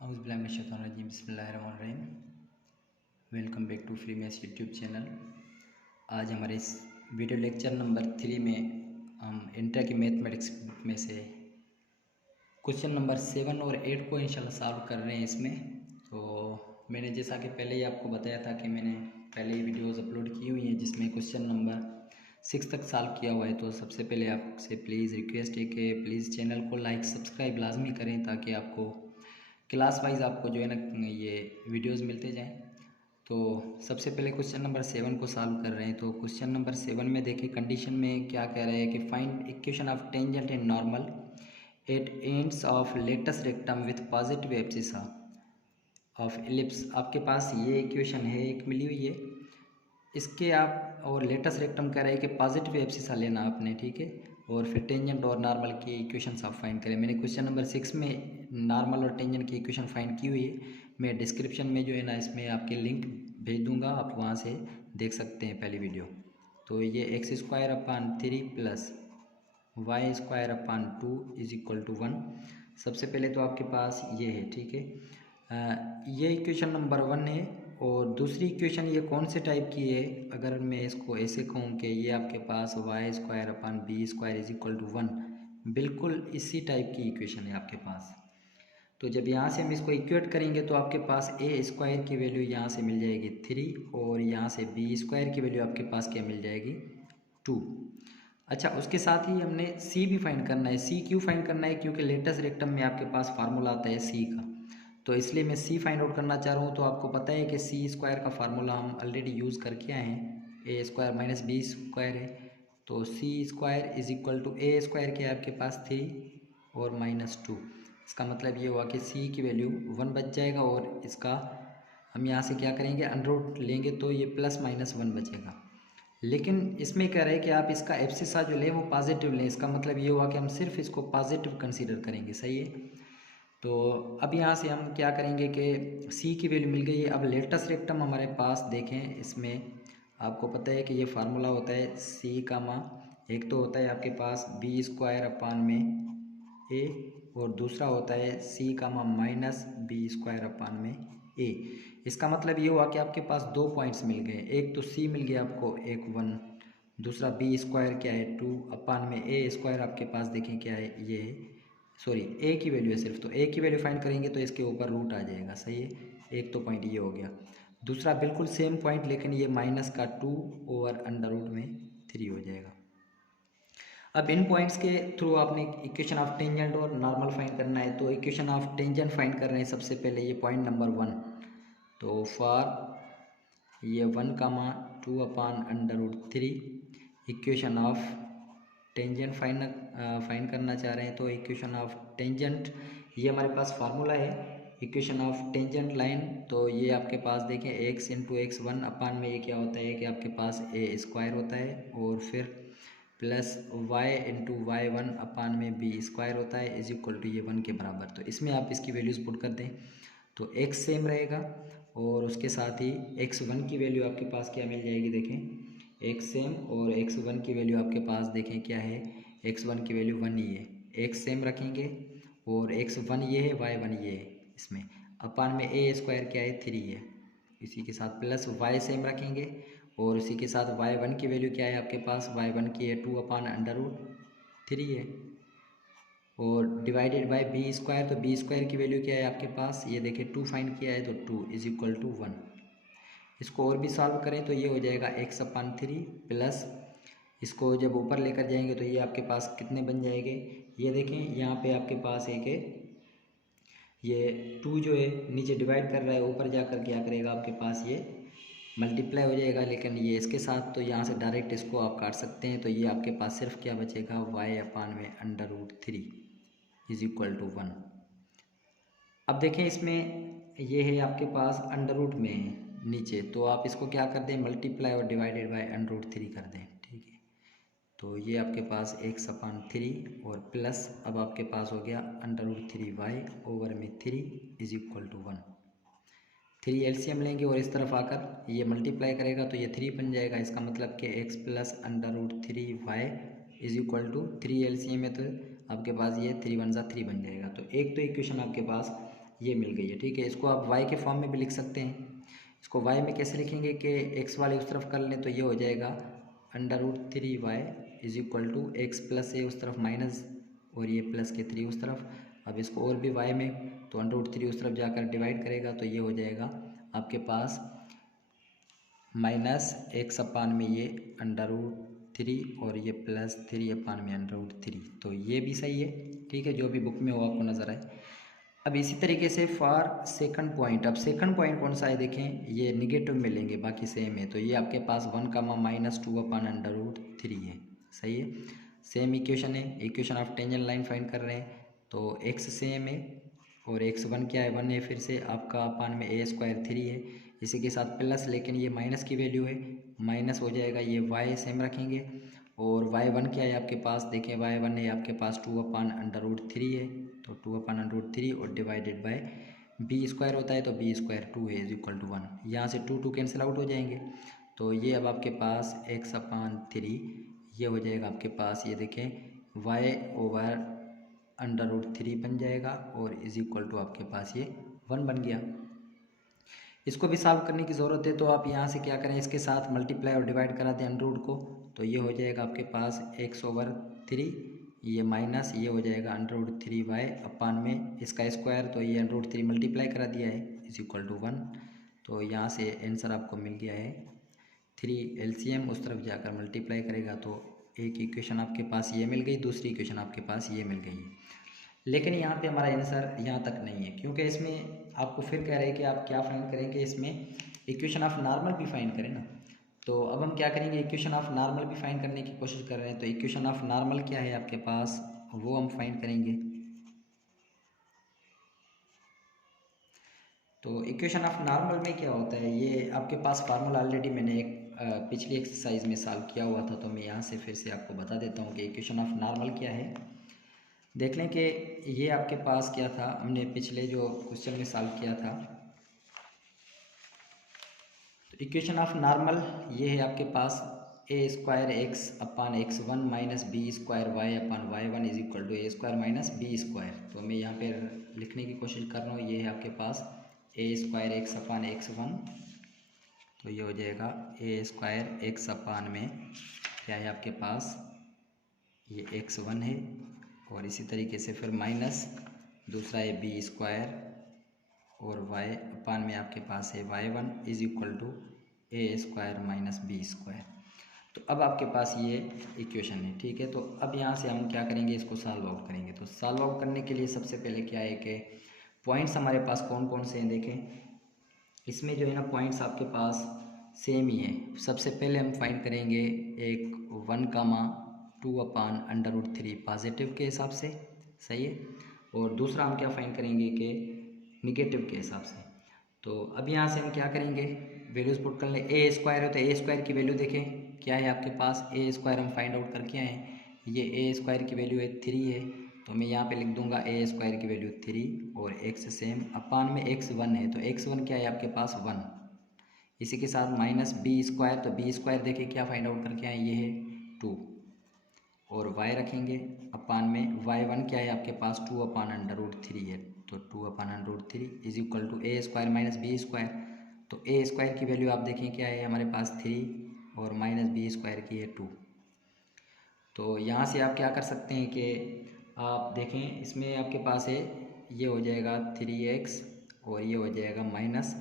औज़ुबिल्लाहिमिनश्शैतानिर्रजीम बिस्मिल्लाहिर्रहमानिर्रहीम। Welcome back to free maths YouTube channel. आज हमारे इस वीडियो लेक्चर नंबर 3 में हम इंटर की मैथमेटिक्स बुक में से क्वेश्चन नंबर 7 और 8 को इंशाल्लाह सॉल्व कर रहे हैं। इसमें तो मैंने जैसा कि पहले ही आपको बताया था कि मैंने पहले ही वीडियोज़ अपलोड की हुई हैं जिसमें क्वेश्चन नंबर 6 तक सॉल्व किया हुआ है। तो सबसे पहले आपसे प्लीज़ रिक्वेस्ट है कि प्लीज़ चैनल को लाइक सब्सक्राइब लाजमी करें ताकि आपको क्लास वाइज आपको जो है ना ये वीडियोस मिलते जाएं। तो सबसे पहले क्वेश्चन नंबर 7 को सॉल्व कर रहे हैं। तो क्वेश्चन नंबर 7 में देखिए कंडीशन में क्या कह रहे हैं कि find equation of tangent and normal at ends of latus rectum with positive abscissa of ellipse. आपके पास ये इक्वेशन है, एक मिली हुई है, इसके आप और लेटस रेक्टम कह रहे हैं कि पॉजिटिव एब्सिसा लेना आपने, ठीक है, और फिर टेंजेंट और नॉर्मल की इक्वेशंस आप फाइंड करें। मैंने क्वेश्चन नंबर 6 में नॉर्मल और टेंजेंट की इक्वेशन फाइंड की हुई है। मैं डिस्क्रिप्शन में जो है ना इसमें आपके लिंक भेज दूंगा, आप वहाँ से देख सकते हैं पहली वीडियो। तो ये x² / 3 plus y² / 2 is equal to 1। सबसे पहले तो आपके पास ये है, ठीक है, ये इक्वेशन नंबर 1 है। और दूसरी इक्वेशन ये कौन से टाइप की है, अगर मैं इसको ऐसे कहूँ कि ये आपके पास y² / b² is equal to 1, बिल्कुल इसी टाइप की इक्वेशन है आपके पास। तो जब यहाँ से हम इसको इक्वेट करेंगे तो आपके पास a² की वैल्यू यहाँ से मिल जाएगी 3 और यहाँ से b² की वैल्यू आपके पास क्या मिल जाएगी 2। अच्छा, उसके साथ ही हमने c भी फाइंड करना है। c क्यों फाइंड करना है, क्योंकि लेटेस्ट रेक्टम में आपके पास फार्मूला आता है c का, तो इसलिए मैं c फाइंड आउट करना चाह रहा हूँ। तो आपको पता है कि c² का फार्मूला हम ऑलरेडी यूज़ करके आए हैं, a² - b² है। तो c² is equal to a² क्या है आपके पास 3 और -2। इसका मतलब ये हुआ कि c की वैल्यू 1 बच जाएगा और इसका हम यहाँ से क्या करेंगे, अंडर लेंगे तो ये +-1 बचेगा। लेकिन इसमें कह रहे हैं कि आप इसका एब्सिसा जो लें वो पॉजिटिव लें। इसका मतलब ये हुआ कि हम सिर्फ इसको पॉजिटिव कंसीडर करेंगे, सही है। तो अब यहाँ से हम क्या करेंगे कि c की वैल्यू मिल गई है। अब लेटस रेक्टम हमारे पास देखें, इसमें आपको पता है कि ये फार्मूला होता है c का मा, एक तो होता है आपके पास b² / a और दूसरा होता है c का मा -b² / a। इसका मतलब ये हुआ कि आपके पास 2 पॉइंट्स मिल गए, एक तो c मिल गया आपको, एक 1, दूसरा b² क्या है 2 अपान में a² आपके पास देखें क्या है, ये सॉरी a की वैल्यू है सिर्फ, तो a की वैल्यू फाइंड करेंगे तो इसके ऊपर रूट आ जाएगा, सही है। एक तो पॉइंट ये हो गया, दूसरा बिल्कुल सेम पॉइंट लेकिन ये -2 ओवर √3 हो जाएगा। अब इन पॉइंट्स के थ्रू आपने इक्वेशन ऑफ टेंजेंट और नॉर्मल फाइंड करना है। तो इक्वेशन ऑफ टेंजेंट फाइंड कर रहे हैं सबसे पहले, ये पॉइंट नंबर 1। तो फॉर ये 1, 2 अपान √3 इक्वेशन ऑफ टेंजेंट फाइंड करना चाह रहे हैं। तो इक्वेशन ऑफ टेंजेंट, ये हमारे पास फार्मूला है इक्वेशन ऑफ टेंजेंट लाइन। तो ये आपके पास देखें x × x1 अपान में ये क्या होता है कि आपके पास a² होता है और फिर प्लस y × y1 अपान में b² होता है इज इक्वल टू ये 1 के बराबर। तो इसमें आप इसकी वैल्यूज़ पुट कर दें तो x सेम रहेगा और उसके साथ ही x1 की वैल्यू आपके पास क्या मिल जाएगी, देखें x सेम और x1 की वैल्यू आपके पास देखें क्या है, x1 की वैल्यू 1 ही है, x सेम रखेंगे और x1 ये है, y1 ये है, इसमें अपान में a² क्या है 3 है, इसी के साथ प्लस y सेम रखेंगे और उसी के साथ y1 की वैल्यू क्या है आपके पास, y1 की है 2 अपान √3 है और डिवाइडेड बाय b²। तो b² की वैल्यू क्या है आपके पास, ये देखिए 2 फाइंड किया है तो 2 इज इक्वल टू 1। इसको और भी सॉल्व करें तो ये हो जाएगा x/3 प्लस इसको जब ऊपर लेकर जाएंगे तो ये आपके पास कितने बन जाएंगे, ये देखें यहाँ पे आपके पास एक है, ये 2 जो है नीचे डिवाइड कर रहा है, ऊपर जाकर क्या करेगा आपके पास ये मल्टीप्लाई हो जाएगा, लेकिन ये इसके साथ तो यहाँ से डायरेक्ट इसको आप काट सकते हैं। तो ये आपके पास सिर्फ क्या बचेगा, y/√3 इज इक्वल टू 1। अब देखें इसमें ये है आपके पास अंडर रूट में है नीचे, तो आप इसको क्या कर दें, मल्टीप्लाई और डिवाइडेड बाय √3 कर दें, ठीक है। तो ये आपके पास x/3 और प्लस अब आपके पास हो गया √3y/3 is equal to 1। 3 LCM लेंगे और इस तरफ आकर ये मल्टीप्लाई करेगा तो ये 3 बन जाएगा। इसका मतलब कि x plus √3y is equal to 3 LCM है तो आपके पास ये 3 × 1 = 3 बन जाएगा। तो एक तो इक्वेशन आपके पास ये मिल गई है, ठीक है। इसको आप y के फॉर्म में भी लिख सकते हैं। इसको y में कैसे लिखेंगे कि x वाले उस तरफ कर लें तो ये हो जाएगा √3y is equal to X plus A उस तरफ माइनस और ये प्लस के 3 उस तरफ। अब इसको और भी y में तो √3 उस तरफ जाकर डिवाइड करेगा तो ये हो जाएगा आपके पास माइनस एक्स अपान में ये √3 और ये प्लस 3 अपान में √3। तो ये भी सही है, ठीक है, जो भी बुक में हो आपको नज़र आए। अब इसी तरीके से फॉर सेकंड पॉइंट, अब सेकंड पॉइंट कौन सा है देखें, ये निगेटिव में लेंगे, बाकी सेम है। तो ये आपके पास 1, -2/√3 है, सही है। सेम इक्वेशन है, equation of tangent line find कर रहे हैं। तो x सेम है और x1 क्या है, 1 है। फिर से आपका अपान में a² 3 है, इसी के साथ प्लस, लेकिन ये माइनस की वैल्यू है, माइनस हो जाएगा। ये y सेम रखेंगे और y1 क्या है आपके पास, देखें y1 है आपके पास 2/√3 है, तो 2/√3 और डिवाइडेड बाय b² होता है, तो b² 2 है इज इक्वल टू 1। यहाँ से 2 कैंसिल आउट हो जाएंगे, तो ये अब आपके पास x/3 ये हो जाएगा आपके पास, ये देखें y/√3 बन जाएगा और इज इक्वल टू आपके पास ये 1 बन गया। इसको भी सॉल्व करने की ज़रूरत है, तो आप यहाँ से क्या करें, इसके साथ मल्टीप्लाई और डिवाइड करा दें √ को, तो ये हो जाएगा आपके पास x/3, ये माइनस ये हो जाएगा √3y अपान में इसका स्क्वायर, तो ये √3 मल्टीप्लाई करा दिया है इज इक्वल टू 1। तो यहाँ से आंसर आपको मिल गया है 3। LCM उस तरफ जाकर मल्टीप्लाई करेगा तो एक इक्वेशन आपके पास ये मिल गई, दूसरी इक्वेशन आपके पास ये मिल गई है। लेकिन यहाँ पे हमारा आंसर यहाँ तक नहीं है, क्योंकि इसमें आपको फिर कह रहे हैं कि आप क्या फाइंड करेंगे, इसमें इक्वेशन ऑफ नॉर्मल भी फाइंड करें ना। तो अब हम क्या करेंगे, इक्वेशन ऑफ नॉर्मल भी फाइंड करने की कोशिश कर रहे हैं। तो इक्वेशन ऑफ नॉर्मल क्या है आपके पास, वो हम फाइंड करेंगे। तो इक्वेशन ऑफ नॉर्मल में क्या होता है, ये आपके पास फार्मूला ऑलरेडी मैंने एक पिछली एक्सरसाइज में सॉल्व किया हुआ था, तो मैं यहाँ से फिर से आपको बता देता हूँ कि इक्वेशन ऑफ नॉर्मल क्या है। देख लें कि ये आपके पास क्या था, हमने पिछले जो क्वेश्चन में सॉल्व किया था। तो इक्वेशन ऑफ नॉर्मल ये है आपके पास a² x/(x1) - b² y/(y1) is equal to a² - b²। तो मैं यहाँ पर लिखने की कोशिश कर रहा हूँ, ये है आपके पास a² x/(x1), तो ये हो जाएगा a² x में क्या है आपके पास, ये x1 है, और इसी तरीके से फिर माइनस दूसरा है b² और y में आपके पास है y1 is equal to a² - b²। तो अब आपके पास ये इक्वेशन है, ठीक है। तो अब यहाँ से हम क्या करेंगे, इसको सॉल्व आउट करेंगे। तो सॉल्व आउट करने के लिए सबसे पहले क्या है कि पॉइंट्स हमारे पास कौन कौन से हैं, देखें इसमें जो है ना पॉइंट्स आपके पास सेम ही है। सबसे पहले हम फाइंड करेंगे एक 1,2/√3 पॉजिटिव के हिसाब से, सही है। और दूसरा हम क्या फाइंड करेंगे कि निगेटिव के हिसाब से। तो अब यहाँ से हम क्या करेंगे, वैल्यूज पुट कर लें। a² है तो a² की वैल्यू देखें क्या है आपके पास, a² हम फाइंड आउट करके आए हैं, ये a² की वैल्यू है 3 है, तो मैं यहाँ पे लिख दूंगा a² की वैल्यू 3 और x सेम अपान में x1 है, तो x1 क्या है आपके पास 1, इसी के साथ माइनस b², तो b² देखिए क्या फाइंड आउट करके आए, ये है 2 और y रखेंगे अपान में y1 क्या है आपके पास 2/√3 है, तो 2/√3 is equal to a² - b²। तो a² की वैल्यू आप देखें क्या है हमारे पास 3 और माइनस b² की है 2। तो यहाँ से आप क्या कर सकते हैं कि आप देखें इसमें आपके पास है, ये हो जाएगा 3x और ये हो जाएगा माइनस,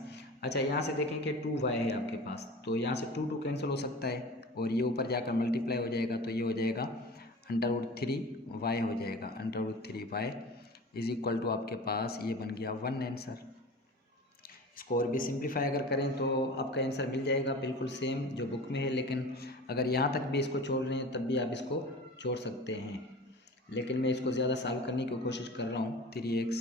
अच्छा यहाँ से देखें कि 2y है आपके पास, तो यहाँ से 2 कैंसिल हो सकता है और ये ऊपर जाकर मल्टीप्लाई हो जाएगा, तो ये हो जाएगा √3y हो जाएगा, √3y इज इक्वल टू आपके पास ये बन गया 1 आंसर। इसको और भी सिंप्लीफाई अगर करें तो आपका आंसर मिल जाएगा बिल्कुल सेम जो बुक में है, लेकिन अगर यहाँ तक भी इसको छोड़ रहे हैं तब भी आप इसको छोड़ सकते हैं, लेकिन मैं इसको ज़्यादा सॉल्व करने की कोशिश कर रहा हूँ। 3x,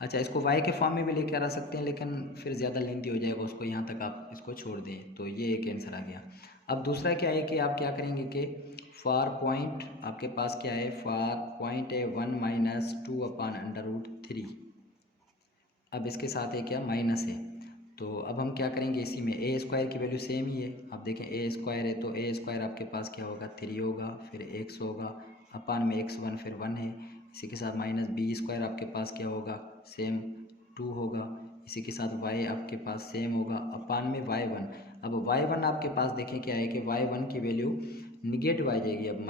अच्छा इसको y के फॉर्म में भी लेकर आ सकते हैं, लेकिन फिर ज़्यादा लेंथी हो जाएगा, उसको यहाँ तक आप इसको छोड़ दें, तो ये एक आंसर आ गया। अब दूसरा क्या है कि आप क्या करेंगे कि फॉर पॉइंट आपके पास क्या है, फॉर पॉइंट है 1 - 2/√3, अब इसके साथ है क्या माइनस है, तो अब हम क्या करेंगे, इसी में a² की वैल्यू सेम ही है, आप देखें a² है तो a² आपके पास क्या होगा 3 होगा, फिर x होगा अपान में x1 फिर 1 है, इसी के साथ माइनस b² आपके पास क्या होगा सेम 2 होगा, इसी के साथ y आपके पास सेम होगा अपान में y1। अब y1 आपके पास देखें क्या है कि y1 की वैल्यू निगेटिव आ जाएगी, अब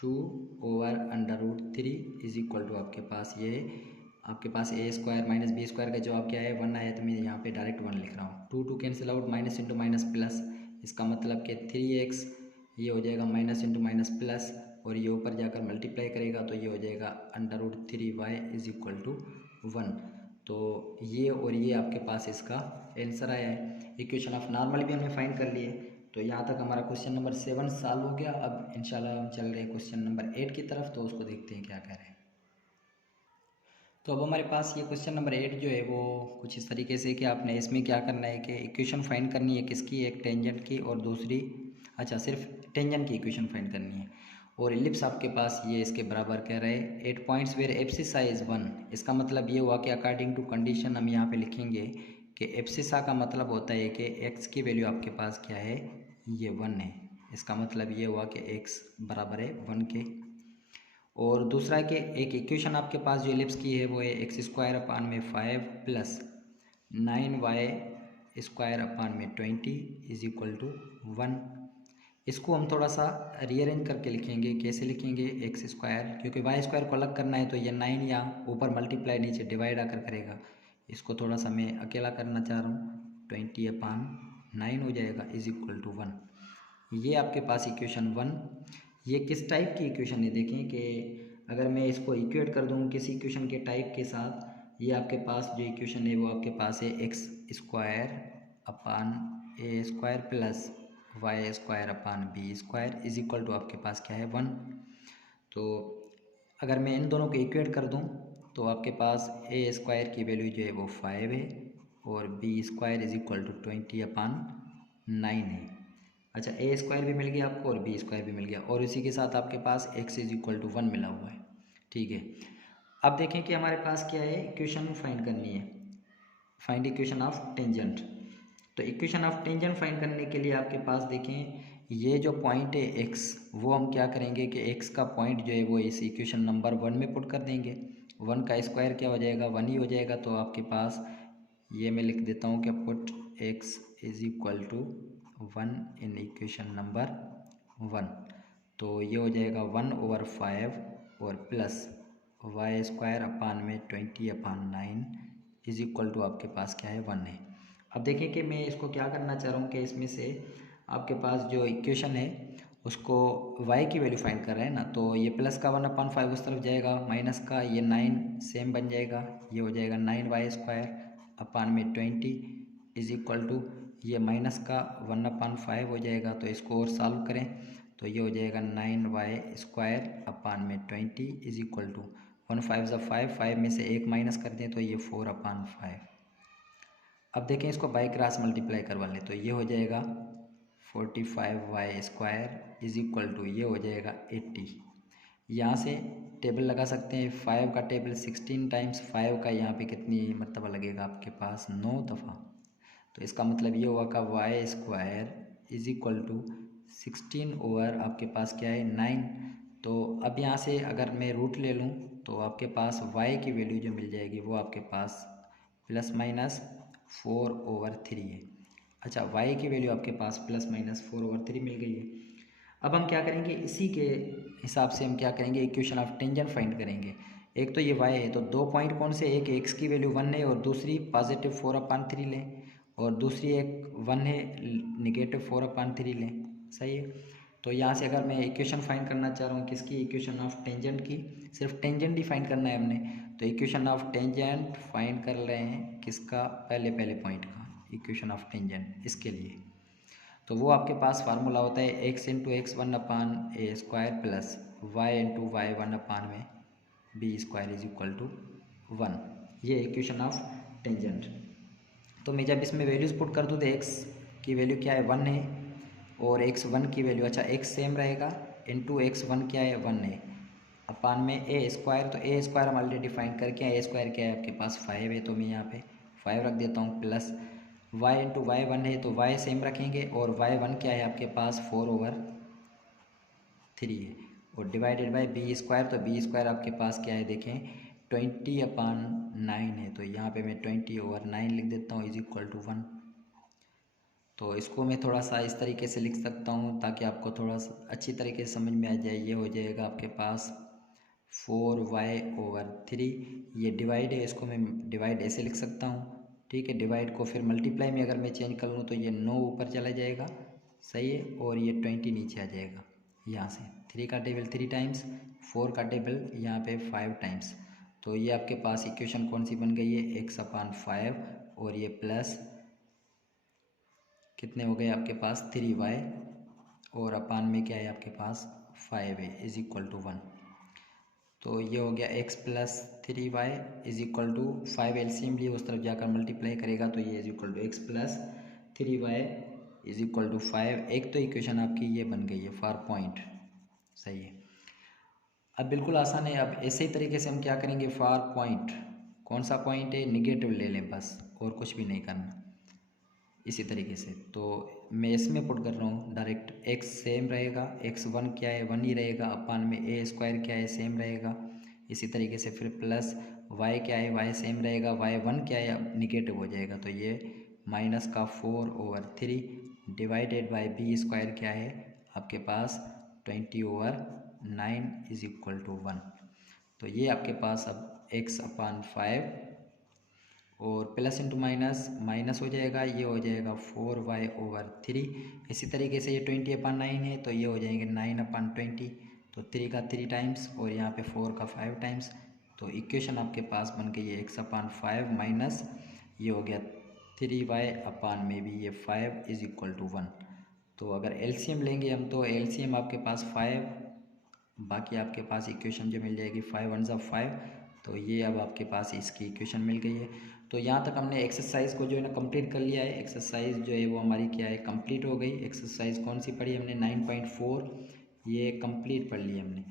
-2/√3 इज इक्वल टू आपके पास ये आपके पास a² माइनस b² का जवाब क्या है 1 आया, तो मैं यहाँ पे डायरेक्ट 1 लिख रहा हूँ। 2 cancel out, minus into minus plus, इसका मतलब कि 3x ये हो जाएगा माइनस इंटू माइनस प्लस, और ये ऊपर जाकर मल्टीप्लाई करेगा तो ये हो जाएगा √3y इज इक्वल टू 1। तो ये और ये आपके पास इसका आंसर आया है। इक्वेशन ऑफ नॉर्मल भी हमने फाइंड कर लिए। तो यहाँ तक हमारा क्वेश्चन नंबर 7 सॉल्व हो गया। अब इंशाल्लाह हम चल रहे हैं क्वेश्चन नंबर 8 की तरफ, तो उसको देखते हैं क्या कह रहे हैं। तो अब हमारे पास ये क्वेश्चन नंबर 8 जो है वो कुछ इस तरीके से कि आपने इसमें क्या करना है कि इक्वेशन फाइंड करनी है किसकी, एक टेंजेंट की और दूसरी सिर्फ टेंजेंट की इक्वेशन फाइंड करनी है। और एलिप्स आपके पास ये इसके बराबर कह रहे हैं 8 पॉइंट्स वेयर एब्सिसा इज 1। इसका मतलब ये हुआ कि अकॉर्डिंग टू कंडीशन हम यहाँ पे लिखेंगे कि एब्सिसा का मतलब होता है कि x की वैल्यू आपके पास क्या है, ये 1 है। इसका मतलब ये हुआ कि x बराबर है 1 के। और दूसरा कि एक इक्वेशन आपके पास जो एलिप्स की है वो है x² अपान में 5 प्लस 9y² अपान में 20 इज इक्वल टू 1। इसको हम थोड़ा सा रीअरेंज करके लिखेंगे। कैसे लिखेंगे, x², क्योंकि y² को अलग करना है तो ये 9 या ऊपर मल्टीप्लाई नीचे डिवाइड आकर करेगा। इसको थोड़ा सा मैं अकेला करना चाह रहा हूँ, 20 अपान 9 हो जाएगा इज इक्वल टू 1। ये आपके पास इक्वेशन 1। ये किस टाइप की इक्वेशन है, देखें कि अगर मैं इसको इक्वेट कर दूँ किसी इक्वेशन के टाइप के साथ, ये आपके पास जो इक्वेशन है वो आपके पास है x² upon a² plus y² upon b² is equal to आपके पास क्या है 1। तो अगर मैं इन दोनों को इक्वेट कर दूं तो आपके पास a² की वैल्यू जो है वो 5 है और b² इज इक्वल टू 20 अपान 9 है। a² भी मिल गया आपको और b² भी मिल गया, और इसी के साथ आपके पास x इज इक्वल टू 1 मिला हुआ है। ठीक है, अब देखें कि हमारे पास क्या है, इक्वेशन फाइंड करनी है, फाइंड इक्वेशन ऑफ टेंजेंट। तो इक्वेशन ऑफ टेंजेंट फाइंड करने के लिए आपके पास देखें ये जो पॉइंट है x, वो हम क्या करेंगे कि x का पॉइंट जो है वो इस इक्वेशन नंबर 1 में पुट कर देंगे। 1 का स्क्वायर क्या हो जाएगा, 1 ही हो जाएगा। तो आपके पास ये मैं लिख देता हूँ कि put x is equal to 1 in equation number 1। तो ये हो जाएगा 1/5 और प्लस y² अपान में 20 अपान 9 इज इक्वल टू आपके पास क्या है 1 है। अब देखिए कि मैं इसको क्या करना चाह रहा हूँ कि इसमें से आपके पास जो इक्वेशन है उसको y की वैल्यू फाइंड कर रहे हैं ना, तो ये प्लस का 1/5 उस तरफ जाएगा, माइनस का ये 9 सेम बन जाएगा, ये हो जाएगा 9y² अपान में 20 इज इक्वल टू ये माइनस का 1/5 हो जाएगा। तो इसको और सॉल्व करें तो ये हो जाएगा 9y² अपान में 20 इज इक्वल टू 1 5 5, 5 में से एक माइनस कर दें तो ये 4/5। अब देखें इसको बाई क्रॉस मल्टीप्लाई करवा लें तो ये हो जाएगा 45y² इज इक्वल टू ये हो जाएगा 80। यहाँ से टेबल लगा सकते हैं, 5 का टेबल 16 टाइम्स 5 का यहाँ पे कितनी मरतबा लगेगा आपके पास 9 दफ़ा। तो इसका मतलब ये हुआ का y² is equal to 16 over आपके पास क्या है 9। तो अब यहाँ से अगर मैं रूट ले लूँ तो आपके पास y की वैल्यू जो मिल जाएगी वो आपके पास प्लस माइनस 4/3 है। y की वैल्यू आपके पास प्लस माइनस 4/3 मिल गई है। अब हम क्या करेंगे, इसी के हिसाब से हम क्या करेंगे, इक्वेशन ऑफ टेंजेंट फाइंड करेंगे। एक तो ये y है, तो 2 पॉइंट कौन से, एक x की वैल्यू 1 है और दूसरी पॉजिटिव 4/3 लें, और दूसरी एक 1 है नेगेटिव 4/3 लें। सही है। तो यहाँ से अगर मैं इक्वेशन फाइंड करना चाह रहा हूँ किसकी, इक्वेशन ऑफ टेंजेंट की, सिर्फ टेंजेंट ही फाइंड करना है हमने। तो इक्वेशन ऑफ टेंजेंट फाइंड कर रहे हैं किसका, पहले पॉइंट का इक्वेशन ऑफ टेंजेंट, इसके लिए तो वो आपके पास फार्मूला होता है x इंटू x1 अपान a² plus y into y1 अपान में b² इज इक्वल टू 1। ये इक्वेशन ऑफ टेंजेंट। तो मैं जब इसमें वैल्यूज़ पुट कर दूँ तो x की वैल्यू क्या है 1 है और x1 की वैल्यू x सेम रहेगा, इंटू x1 क्या है 1 है अपान में a²। तो a² हम ऑलरेडी फाइंड करके a² क्या है आपके पास 5 है, तो मैं यहाँ पे 5 रख देता हूँ, प्लस y इंटू y1 है तो y सेम रखेंगे और y1 क्या है आपके पास 4/3 है, और डिवाइडेड बाय b²। तो b² आपके पास क्या है देखें 20/9 है, तो यहाँ पे मैं 20/9 लिख देता हूँ इज इक्वल टू 1। तो इसको मैं थोड़ा सा इस तरीके से लिख सकता हूँ ताकि आपको थोड़ा सा अच्छी तरीके से समझ में आ जाए। ये हो जाएगा आपके पास 4y/3। ये डिवाइड है, इसको मैं डिवाइड ऐसे लिख सकता हूँ, ठीक है। डिवाइड को फिर मल्टीप्लाई में अगर मैं चेंज कर लूँ तो ये 9 ऊपर चला जाएगा, सही है, और ये 20 नीचे आ जाएगा। यहाँ से 3 का टेबल 3 टाइम्स, 4 का टेबल यहाँ पे 5 टाइम्स। तो ये आपके पास इक्वेशन कौन सी बन गई है, x/5, और ये प्लस कितने हो गए आपके पास 3y, और अपान में क्या है आपके पास 5 है इज इक्वल टू 1। तो ये हो गया x plus 3y is equal to 5। LCM लिए उस तरफ जाकर मल्टीप्लाई करेगा तो ये is equal to x plus 3y is equal to 5। एक तो इक्वेशन आपकी ये बन गई है फॉर पॉइंट, सही है। अब बिल्कुल आसान है। अब ऐसे ही तरीके से हम क्या करेंगे, फॉर पॉइंट, कौन सा पॉइंट है, निगेटिव ले लें बस, और कुछ भी नहीं करना इसी तरीके से। तो मैं इसमें पुट कर रहा हूँ डायरेक्ट, x सेम रहेगा, x1 क्या है 1 ही रहेगा, अपान में a² क्या है सेम रहेगा। इसी तरीके से फिर प्लस y क्या है, y सेम रहेगा, y1 क्या है निगेटिव हो जाएगा, तो ये माइनस का 4/3 डिवाइडेड बाई b² क्या है आपके पास 20/9 इज इक्वल टू 1। तो ये आपके पास अब x/5 और प्लस इंटू माइनस माइनस हो जाएगा, ये हो जाएगा 4y/3। इसी तरीके से ये 20/9 है तो ये हो जाएंगे 9/20, तो 3 का 3 टाइम्स और यहाँ पे 4 का 5 टाइम्स। तो इक्वेशन आपके पास बन गई है x/5 माइनस ये हो गया 3y में भी ये 5 इज इक्वल टू 1। तो अगर एलसीएम लेंगे हम तो एलसीएम आपके पास 5, बाकी आपके पास इक्वेशन जो मिल जाएगी 5 1 ज़ा 5। तो ये अब आपके पास इसकी इक्वेशन मिल गई है। तो यहाँ तक हमने एक्सरसाइज को जो है ना कंप्लीट कर लिया है। एक्सरसाइज जो है वो हमारी क्या है, कंप्लीट हो गई। एक्सरसाइज कौन सी पढ़ी हमने, 9.4, ये कंप्लीट पढ़ ली हमने।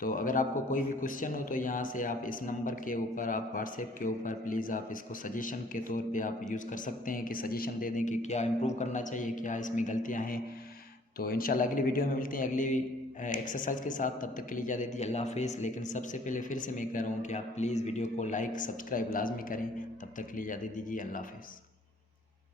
तो अगर आपको कोई भी क्वेश्चन हो तो यहाँ से आप इस नंबर के ऊपर, आप व्हाट्सएप के ऊपर प्लीज़ आप इसको सजेशन के तौर पे आप यूज़ कर सकते हैं कि सजेशन दे दें कि क्या इम्प्रूव करना चाहिए, क्या इसमें गलतियाँ हैं। तो इंशाल्लाह अगली वीडियो में मिलते हैं अगली एक्सरसाइज के साथ। तब तक के लिए इजाज़त दी, अल्लाह हाफिज़। लेकिन सबसे पहले फिर से मैं कह रहा हूँ कि आप प्लीज़ वीडियो को लाइक सब्सक्राइब लाजमी करें। तब तक के लिए इजाज़त दीजिए, अल्लाह हाफिज़।